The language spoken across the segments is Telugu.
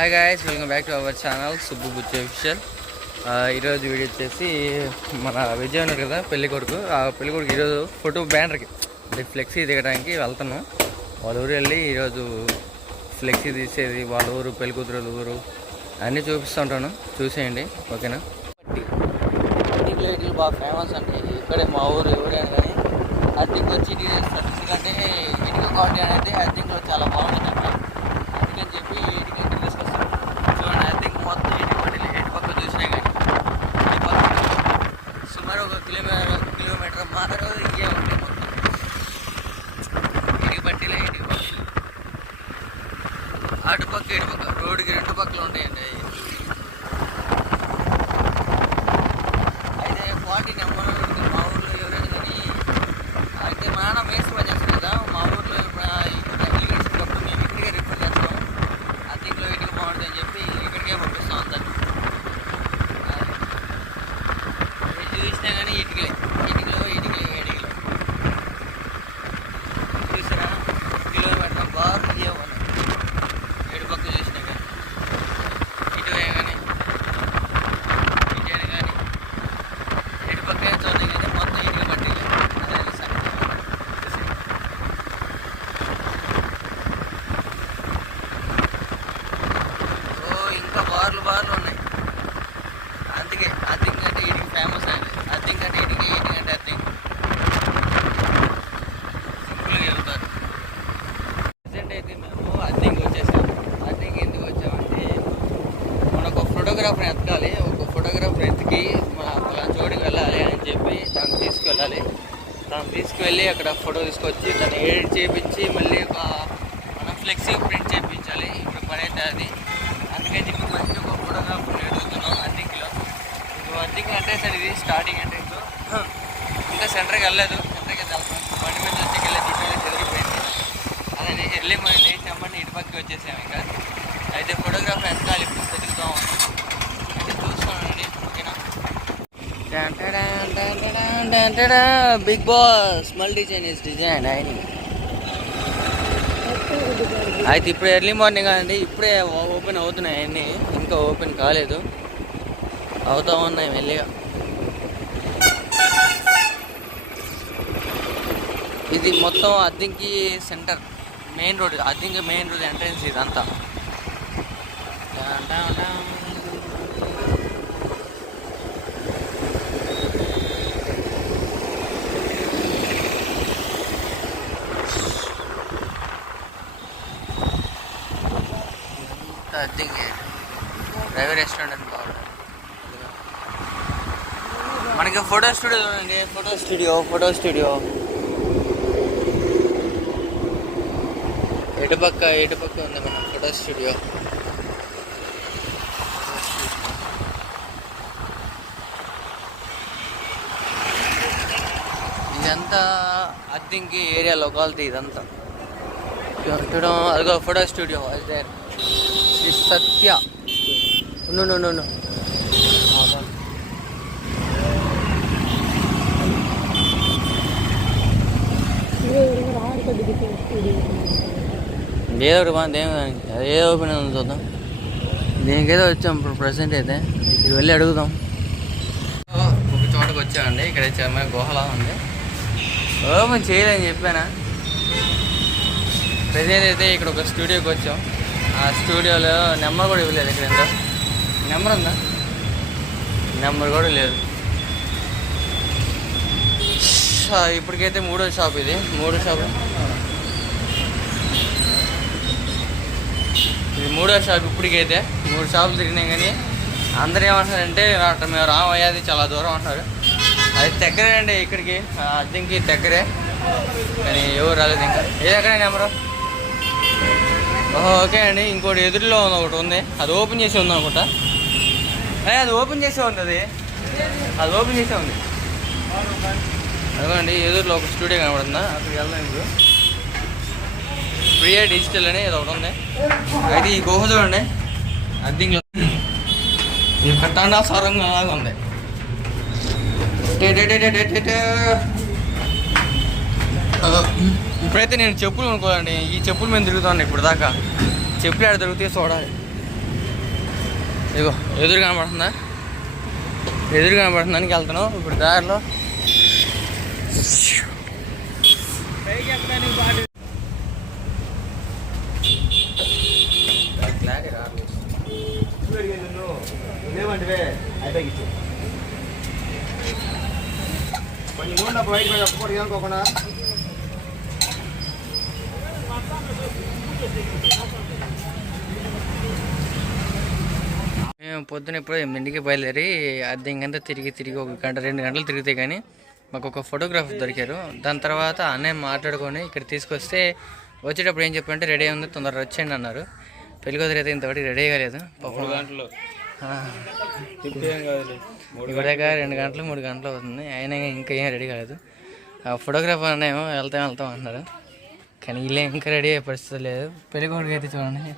Hi guys welcome back to our channel Subbu Buchchi official ఈరోజు వీడియో వచ్చేసి మన విజయ్ ఉన్నారు కదా పెళ్ళి కొడుకు. ఆ పెళ్ళి కొడుకు ఈరోజు ఫోటో బ్యానర్కి అంటే ఫ్లెక్సీ దిగడానికి వెళ్తున్నాం. వాళ్ళ ఊరు వెళ్ళి ఈరోజు ఫ్లెక్సీ తీసేది వాళ్ళ ఊరు పెళ్ళి కూతురు ఊరు అన్నీ చూపిస్తుంటాను చూసేయండి ఓకేనా? లైట్లు బాగా ఫేమస్ అండి. ఇక్కడే మా ఊరు ఎవరైనా కానీ అద్దెకి వచ్చి ఎందుకంటే ఇటుక క్వాలిటీ అనేది అద్దెకి చాలా బాగుంటుంది అక్కడ అందుకని చెప్పి ఇటుక ఇంటికి తీసుకొస్తాం చూడండి అద్దెకి మొత్తం ఇటుక పట్టిలు ఎటు పక్క చూసినా కానీ ఈ పక్క సుమారు ఒక కిలోమీటర్ కిలోమీటర్ మాత్రం ఇవే ఉంటాయి మొత్తం ఇటుక పట్టిలే ఇటుక పట్టిలు అటుపక్క ఇటుపక్క రోడ్డుకి రెండు పక్కలు ఉంటాయండి అవి అయితే క్వాలిటీ నెంబర్ ఉంటుంది మా ఊర్లో ఎవరైనా కానీ అయితే మా నాన్న మేస్త్రి పని చేస్తారు కదా మా ఊర్లో ఇప్పుడు ఇక్కడ ఇల్లు వేసుకున్నప్పుడు మేము ఇక్కడికే రిఫర్ చేస్తాం అద్దెంట్లో ఇటుక బాగుంటుంది అని చెప్పి ఇక్కడికే పంపిస్తాం అందరిని ఎటు చూసినా కానీ ఇటుకలే ఇటుకలో ఇటుకలే ఇటుకలు చూసారా కిలోమీటర్ బారు ఇవ్వాలి ఏడు పక్క చూసినా కానీ ఇటు కానీ ఇటు కానీ ఇటు పక్క చూడండి కానీ మొత్తం ఇటుక పట్టి అదే సంగతి. ఓ ఇంకా బార్లు బార్లు ఉన్నాయి అందుకే అద్దెం కంటే ఇటుక ఫేమస్ అండి అద్దెం కంటే ఇటుక ఇటుక అంటే అద్దెం సింపుల్గా వెళ్తారు ప్రజెంట్ అయితే మేము అద్దెంకి వచ్చేసాం అద్దెంకి ఎందుకు వచ్చామంటే మనకు ఫోటోగ్రాఫర్ ఎతకాలి ఒక ఫోటోగ్రాఫర్ ఎత్తికి మన మన చోటుకి వెళ్ళాలి అని చెప్పి దాన్ని తీసుకెళ్ళాలి. దాన్ని తీసుకువెళ్ళి అక్కడ ఫోటో తీసుకొచ్చి దాన్ని ఎడిట్ చేయించి మళ్ళీ ఒక మనం ఫ్లెక్సీ ప్రింట్ చేయించాలి ఇప్పుడు పని అయితే అది. అందుకని చెప్పి మంచి ఒక ఫోటోగ్రాఫర్ ఎదుగుతున్నాం అద్దెకిలో ఇప్పుడు అద్దెకి అంటే సార్ ఇది స్టార్టింగ్ అంటే ఇప్పుడు ఇంకా సెంటర్కి వెళ్ళలేదు. సెంటర్కి వెళ్తాం బండి మీద వచ్చి వెళ్ళి తీసుకెళ్ళి జరిగిపోయింది అలానే ఎర్లీ మార్నింగ్ లేచామని ఇటు పక్కకి వచ్చేసాము ఇంకా. అయితే ఫోటోగ్రాఫర్ ఎంత ఇప్పుడు వెతుకుతాం అయితే చూసుకోండి ఓకేనా Big Boss multi Chinese design ఆయన అయితే ఇప్పుడు ఎర్లీ మార్నింగ్ అండి ఇప్పుడే ఓపెన్ అవుతున్నాయి అన్నీ ఇంకా ఓపెన్ కాలేదు. అవుతా ఉన్నాయి మెల్లిగా. ఇది మొత్తం Addanki centre main road Addanki main road entrance ఇదంతా. టాన్ టాన్ టాన్. ఇదంతా అద్దెంకి రైల్వే రెస్టారెంట్ అని బాగుంటుంది మనకి ఫోటో స్టూడియో చూడండి ఫోటో స్టూడియో ఫోటో స్టూడియో ఎటు పక్క ఎటు పక్క ఉంది మన ఫోటో స్టూడియో ఇదంతా అద్దెంకి ఏరియా లొకాలిటీ ఇదంతా. చూడడం అదిగో ఫోటో స్టూడియో అదే శ్రీ సత్య. ఉండు, ఉండు, ఏదో ఒకటి ఏం కానీ ఏదో ఓపెన్ ఉందో చూద్దాం. దీనికైతే వచ్చాం ఇప్పుడు ప్రజెంట్ అయితే. ఇక్కడ వెళ్ళి అడుగుదాం. ఒక చోటకి వచ్చామండి. ఇక్కడ చిన్న గుహలా ఉంది. ఓపెన్ చేయలేని చెప్పానా? ప్రజెంట్ అయితే ఇక్కడ ఒక స్టూడియోకి వచ్చాం. ఆ స్టూడియోలో నెంబర్ కూడా ఇవ్వలేదు ఇక్కడ ఎంతో నెంబర్ ఉందా? నెంబర్ కూడా లేదు. ఇప్పటికైతే మూడో షాప్ ఇది. మూడో షాప్. ఇది మూడో షాప్ ఇప్పటికైతే. మూడు షాపులు తిరిగినాయి కానీ అందరూ ఏమంటారంటే అక్కడ మేము రామయ్యాది చాలా దూరం అంటారు అది దగ్గరే అండి ఇక్కడికి. అద్దెంకి దగ్గరే. కానీ ఎవరు రాలేదు ఇంకా. ఏది ఎక్కడ నెంబరు? ఓకే అండి. ఇంకోటి ఎదురులో ఉంది ఒకటి ఉంది. అది ఓపెన్ చేసి ఉంది అనుకుంటా. అది ఓపెన్ చేసే ఉంటుంది. అది ఓపెన్ చేసే ఉంది. అదిగోండి ఎదురులో ఒక స్టూడియో కనబడుతుందా? అక్కడికి వెళ్దాం ఇప్పుడు. ఫ్రీయా డిజిటల్ అని ఇది ఒకటి ఉంది. అయితే ఈ గుహ చూడండి. అద్దెంలో ఇది కట్టాండా సొరంగం లాగా ఉంది. ఇప్పుడైతే నేను చెప్పులు అనుకోండి ఈ చెప్పులు మేము తిరుగుతాను ఇప్పుడు దాకా. చెప్పులు ఆడ తిరుగుతాయి చూడాలి ఇదిగో ఎదురు కనబడుతుందా? ఎదురు కనబడుతుందానికి వెళ్తున్నాం ఇప్పుడు దారిలో. కొంచెం బయట పోయి ఒక్కటి అనుకోకుండా మేము పొద్దున ఎప్పుడో ఎనిమిదింటికి బయలుదేరి అది ఇంకంతా తిరిగి తిరిగి ఒక గంట రెండు గంటలు తిరిగితే కానీ మాకు ఒక ఫోటోగ్రాఫర్ దొరికారు. దాని తర్వాత అన్నయ్య మాట్లాడుకొని ఇక్కడ తీసుకొస్తే వచ్చేటప్పుడు ఏం చెప్పంటే రెడీ ఉంది తొందరగా వచ్చేయండి అన్నారు. పెళ్ళి అయితే ఇంతవరకు రెడీ కాలేదు. ఇప్పటిదాకా రెండు గంటలు మూడు గంటలు అవుతుంది. అయినా ఇంకా ఏం రెడీ కాలేదు. ఆ ఫోటోగ్రాఫర్ అన్నేమో వెళ్తాం వెళ్తాం అన్నారు. కానీ వీళ్ళే ఇంకా రెడీ అయ్యే పరిస్థితి లేదు. పెళ్ళి కొడుకు అయితే చూడండి.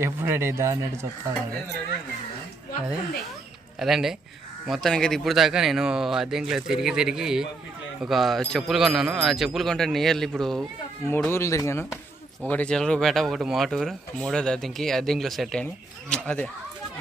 ఎప్పుడు రెడీ అవుతా అన్నట్టు చెప్తా ఉన్నాడు. అదే. అదండి. మొత్తానికి అయితే ఇప్పుడు దాకా నేను అద్దెంట్లో తిరిగి తిరిగి ఒక చెప్పులు కొన్నాను. ఆ చెప్పులు కొంటే నియర్లీ ఇప్పుడు మూడు ఊర్లు తిరిగాను. ఒకటి చిలకూరుపేట ఒకటి మాటూరు మూడోది అద్దెంకి అద్దెంకిలో సెట్ అని అదే.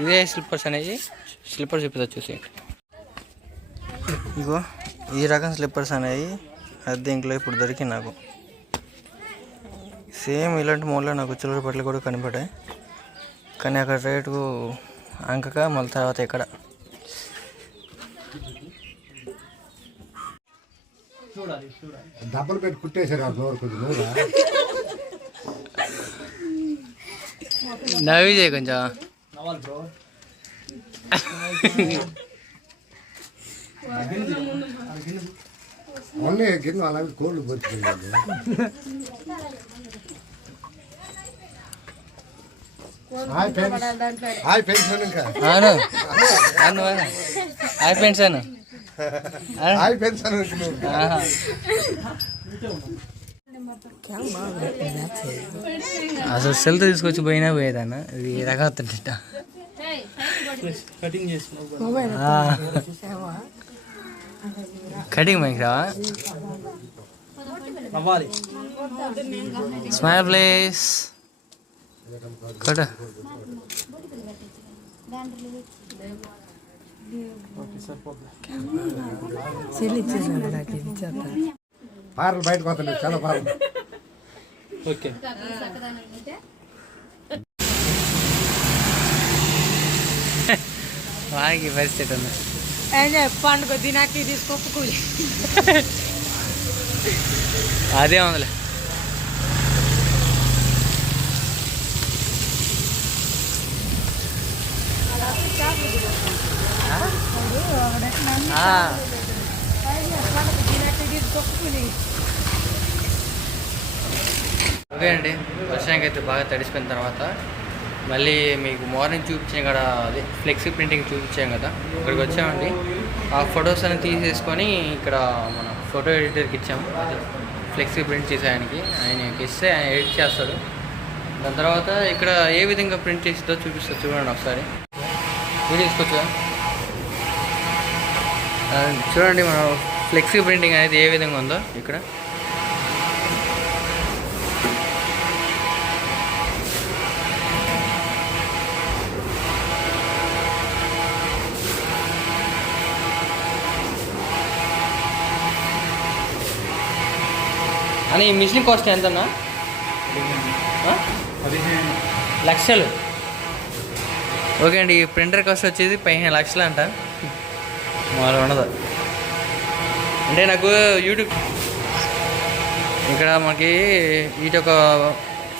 ఇదే స్లిప్పర్స్ అనేవి స్లిప్పర్స్ ఇప్పుడు చూసి ఇగో ఈ రకం స్లిప్పర్స్ అనేవి అద్దెంకిలో ఇప్పుడు దొరికింది నాకు. సేమ్ ఇలాంటి మోడ్లో నాకు చిల్లర బట్టలు కూడా కనపడ్డాయి. కానీ అక్కడ రేటు అంకక మళ్ళీ తర్వాత ఇక్కడ డబ్బులు పెట్టి కుట్టేశారు ఆ కొంచెం నవ్వి చేయి కొంచెం. అన్నీ గిన్నె అలాగే కోళ్ళు బతికింది హాయ్ హాయ్ పెన్షన్ అవును. అవును హాయ్ హాయ్ పెన్షన్ నువ్వు ఆహా. అసలు సెల్ తీసుకొచ్చి పోయినా పోయేదన్న ఇది రకం తింట కటింగ్ మైక్ రావా? స్మైల్ ప్లేస్ కొట్ట పార్లు బయటకు వస్తున్నాయి చాలా పార్లు ఓకే వానికి పరిస్థితి ఉంది పండుగ దినాకి తీసుకోపు కూలి అదే ఉందిలే ఆ, దినాకి తీసుకోపు కూలి ఓకే అండి. వర్షానికి అయితే బాగా తడిసిపోయిన తర్వాత మళ్ళీ మీకు మార్నింగ్ చూపించాం కదా అదే ఫ్లెక్సీ ప్రింటింగ్ చూపించాం కదా. ఇక్కడికి వచ్చామండి. ఆ ఫొటోస్ అన్ని తీసేసుకొని ఇక్కడ మన ఫోటో ఎడిటర్కి ఇచ్చాము. ఫ్లెక్సీ ప్రింట్ చేసే ఆయనకి ఆయనకి ఇస్తే ఆయన ఎడిట్ చేస్తాడు. దాని తర్వాత ఇక్కడ ఏ విధంగా ప్రింట్ చేసిందో చూపిస్తా చూడండి ఒకసారి. వీడియో తీసుకొచ్చా? చూడండి మన ఫ్లెక్సీ ప్రింటింగ్ అనేది ఏ విధంగా ఉందో ఇక్కడ. అని ఈ మిషన్ కాస్ట్ ఎంతన్నా? లక్షలు. ఓకే అండి ఈ ప్రింటర్ కాస్ట్ వచ్చేది పదిహేను లక్షలు అంట. మాలో ఉండదు. అంటే నాకు యూట్యూబ్ ఇక్కడ మనకి వీటి ఒక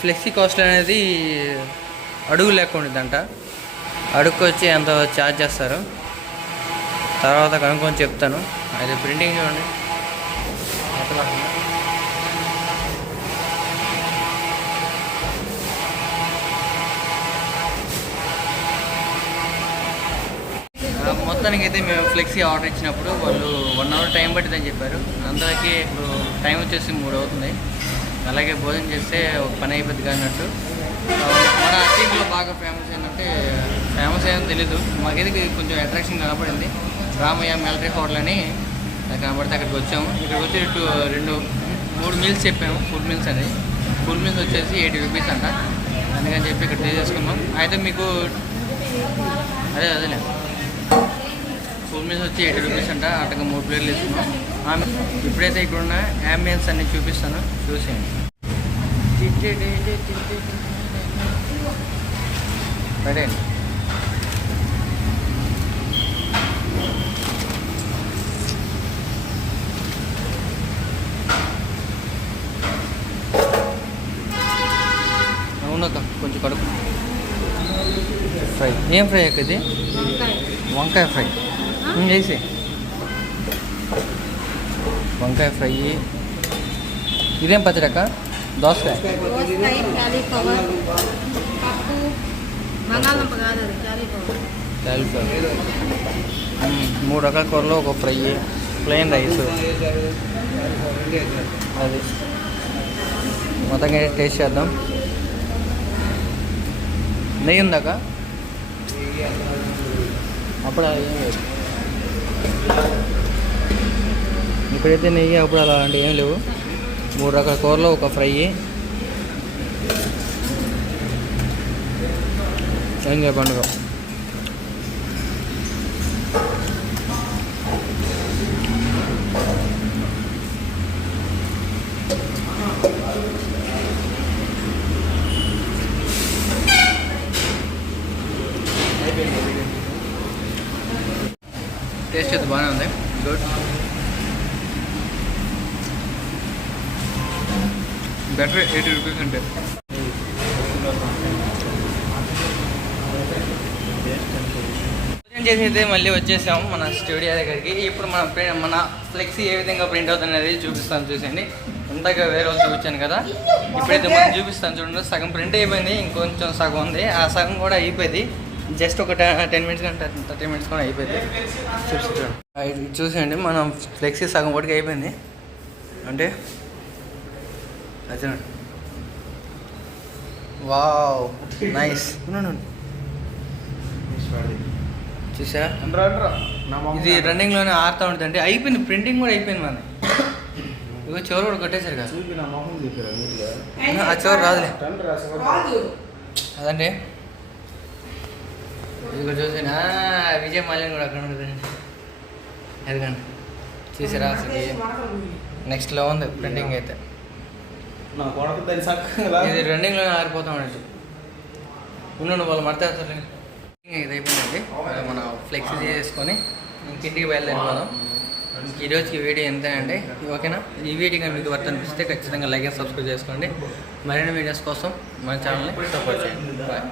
ఫ్లెక్సీ కాస్ట్ అనేది అడుగు లేకుండా ఉండిద్దంట. అడుగుకి వచ్చి ఎంత ఛార్జ్ చేస్తారు? తర్వాత కనుక్కొని చెప్తాను. అది ప్రింటింగ్ చూడండి. మొత్తానికి అయితే మేము ఫ్లెక్సీ ఆర్డర్ ఇచ్చినప్పుడు వాళ్ళు వన్ అవర్ టైం పట్టిందని చెప్పారు. అందరికీ ఇప్పుడు టైం వచ్చేసి మూడు అవుతుంది. అలాగే భోజనం చేస్తే ఒక పని అయిపోద్ది కానట్టు. మన టీంలో బాగా ఫేమస్ ఏంటంటే ఫేమస్ ఏమో తెలీదు. మాకైతే కొంచెం అట్రాక్షన్ కనపడింది. రామయ్య మిలిటరీ హోటల్ అని కనబడితే అక్కడికి వచ్చాము. ఇక్కడికి వచ్చి టూ రెండు మూడు మీల్స్ చెప్పాము. ఫుల్ మీల్స్ అని. ఫుల్ మీల్స్ వచ్చేసి ఎయిటీ రూపీస్ అంట. అందుకని చెప్పి ఇక్కడ చేసుకున్నాం. అయితే మీకు అదే అదేలే. ఫుల్ మీల్స్ వచ్చి ఎయిటీ రూపీస్ అంట అట్టగా మూడు ప్లేట్లు ఇస్తున్నాం. ఆమె ఇప్పుడైతే ఇక్కడ ఉన్న అంబియన్స్ అన్ని చూపిస్తాను. చూసేయండి. సరే అవునక్క కొంచెం కడుపు ఫ్రై. ఏం ఫ్రై అక్క ఇది? వంకాయ ఫ్రై. చేసి. వంకాయ ఫ్రై. ఇదేం పచ్చడి అక్క? దోసకాయ. క్యాలీఫ్లవర్ మూడు రకాల కూరలు ఒక ఫ్రై ప్లెయిన్ రైస్. అది. మొత్తంగా టేస్ట్ చేద్దాం. నెయ్యి ఉందాక అప్పుడు ఏం లేదు ఇప్పుడైతే నెయ్యి అప్పుడు అలాంటివి ఏం లేవు. మూడు రకాల కూరలు ఒక ఫ్రై. ఎంజాయ్ పండుగ? టేస్ట్ అయితే బాగానే ఉంది. గుడ్ బెటర్ ఎయిటీ రూపీస్ అంటే చేసి అయితే మళ్ళీ వచ్చేసాము మన స్టూడియో దగ్గరికి. ఇప్పుడు మన మన ఫ్లెక్సీ ఏ విధంగా ప్రింట్ అవుతుంది అనేది చూపిస్తాను చూసండి ఇంతగా వేరే వాళ్ళు చూపించాను కదా. ఇప్పుడైతే మనం చూపిస్తాను చూడండి సగం ప్రింట్ అయిపోయింది ఇంకొంచెం సగం ఉంది. ఆ సగం కూడా అయిపోయింది. జస్ట్ ఒక టెన్ మినిట్స్ కంటే థర్టీ మినిట్స్ కూడా అయిపోయింది. ఇది చూసేయండి మనం ఫ్లెక్సీ సగం ఒకటికి అయిపోయింది. అంటే అది చూడండి వావ్ నైస్. చూసారా? ఇది రన్నింగ్లోనే ఆడుతూ ఉంటుంది అంటే అయిపోయింది ప్రింటింగ్ కూడా అయిపోయింది మన ఇగో చివరి కూడా కొట్టేశారు కదా ఆ చివరి రాదులే. అదండి. ఇదిగో చూసాను? విజయ్ మాల్యం కూడా అక్కడ ఉంటుంది ఎదగండి. చూసారా అసలు నెక్స్ట్లో ఉంది ప్రింటింగ్ అయితే. ఇది రన్నింగ్లోనే ఆరిపోతాం అనేది ఉండు వాళ్ళు మడతారు ఇది అయిపోయిందండి. మనం ఫ్లెక్సీ చేసుకొని ఇంకింటికి బయలుదేరిపోదాం ఇంక ఈ రోజుకి వీడియో ఎంతేనండి? ఓకేనా? ఈ వీడియో మీకు వర్త్ అనిపిస్తే ఖచ్చితంగా లైక్ అండ్ సబ్స్క్రైబ్ చేసుకోండి. మరిన్ని వీడియోస్ కోసం మన ఛానల్ని సపోర్ట్ చేయండి. బాయ్